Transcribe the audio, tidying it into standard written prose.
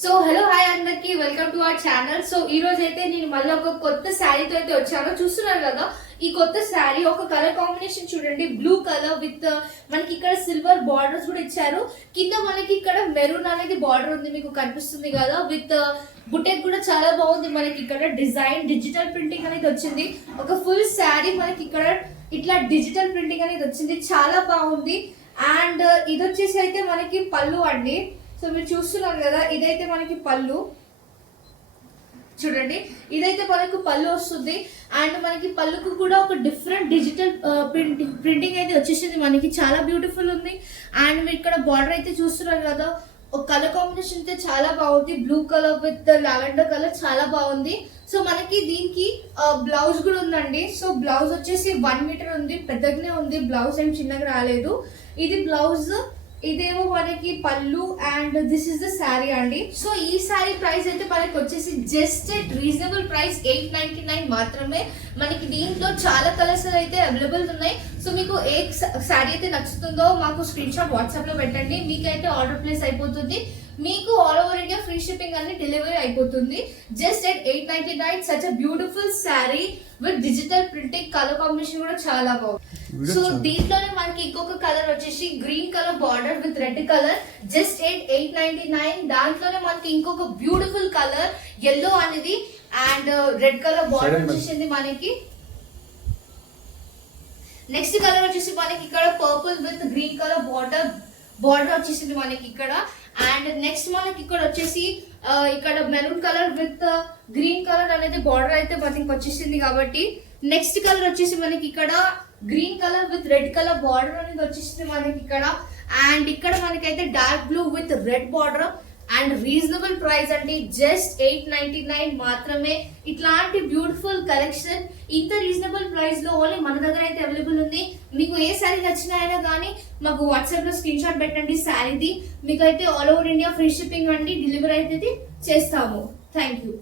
So hello hi అందరికి welcome to our channel. So ఈ రోజు అయితే నేను మళ్ళీ ఒక కొత్త శారీతో అయితే వచ్చాను. చూస్తున్నారు కదా ఈ కొత్త శారీ ఒక కలర్ కాంబినేషన్ చూడండి, బ్లూ కలర్ విత్ మనకి ఇక్కడ సిల్వర్ బార్డర్స్ కూడా ఇచ్చారు. కింద మనకి ఇక్కడ మెరూన్ అనేది బార్డర్ ఉంది, మీకు కనిపిస్తుంది కదా, విత్ బుటెక్ కూడా చాలా బాగుంది. మనకి ఇక్కడ డిజైన్ డిజిటల్ ప్రింటింగ్ అనేది వచ్చింది. ఒక ఫుల్ శారీ మనకి ఇక్కడ ఇట్లా డిజిటల్ ప్రింటింగ్ అనేది వచ్చింది, చాలా బాగుంది. అండ్ ఇది వచ్చేసి అయితే మనకి పళ్ళు అండి. సో మీరు చూస్తున్నారు కదా, ఇదైతే మనకి పళ్ళు చూడండి, ఇదైతే మనకు పళ్ళు వస్తుంది. అండ్ మనకి పళ్ళుకు కూడా ఒక డిఫరెంట్ డిజిటల్ ప్రింటింగ్ అయితే వచ్చేసింది, మనకి చాలా బ్యూటిఫుల్ ఉంది. అండ్ మీరు ఇక్కడ బార్డర్ అయితే చూస్తున్నారు కదా, ఒక కలర్ కాంబినేషన్ అయితే చాలా బాగుంది, blue colour with lavender colour చాలా బాగుంది. సో మనకి దీనికి బ్లౌజ్ కూడా ఉందండి. సో బ్లౌజ్ వచ్చేసి 1 మీటర్ ఉంది, పెద్దగానే ఉంది, బ్లౌజ్ ఏం చిన్నగా రాలేదు. ఇది బ్లౌజ్, ఇదేమో మనకి పళ్ళు. And this is the sari అండి. సో ఈ శారీ ప్రైస్ అయితే మనకి వచ్చేసి జస్ట్ రీజనబుల్ ప్రైస్ 899 మాత్రమే. మనకి దీంట్లో చాలా కలర్స్ అయితే అవైలబుల్ ఉన్నాయి. సో మీకు ఏ శారీ అయితే నచ్చుతుందో మాకు స్క్రీన్ షాట్ వాట్సాప్ లో పెట్టండి, మీకైతే ఆర్డర్ ప్లేస్ అయిపోతుంది. మీకు all over India free shipping అన్ని డెలివరీ అయిపోతుంది. Just at 899 such a beautiful sari with digital printing. Colour combination కూడా చాలా బాగుంది. సో దీంట్లోనే మనకి ఇంకొక కలర్ వచ్చేసి green colour border with red colour, just 899. దాంట్లోనే మనకి ఇంకొక బ్యూటిఫుల్ కలర్ yellow అనేది అండ్ రెడ్ కలర్ బార్డర్ వచ్చేసింది మనకి. నెక్స్ట్ కలర్ వచ్చేసి మనకి ఇక్కడ purple with green colour border వచ్చేసింది మనకి ఇక్కడ. అండ్ నెక్స్ట్ మనకి ఇక్కడ వచ్చేసి ఇక్కడ maroon colour with green colour అనేది బార్డర్ అయితే మనకి వచ్చేసింది. కాబట్టి నెక్స్ట్ కలర్ వచ్చేసి మనకి ఇక్కడ green colour with red colour border అనేది వచ్చేసింది మనకి ఇక్కడ. అండ్ ఇక్కడ మనకైతే dark blue with red border and reasonable price అండి, జస్ట్ 899 మాత్రమే. ఇట్లాంటి బ్యూటిఫుల్ కలెక్షన్ ఇంత రీజనబుల్ ప్రైస్ లో ఓన్లీ మన దగ్గర అయితే అవైలబుల్ ఉంది. మీకు ఏ శారీ నచ్చినాయనా కానీ మాకు వాట్సాప్ లో స్క్రీన్ షాట్ పెట్టండి శారీది, మీకు అయితే all over India free shipping అండి డెలివరీ అయితే చేస్తాము. Thank you.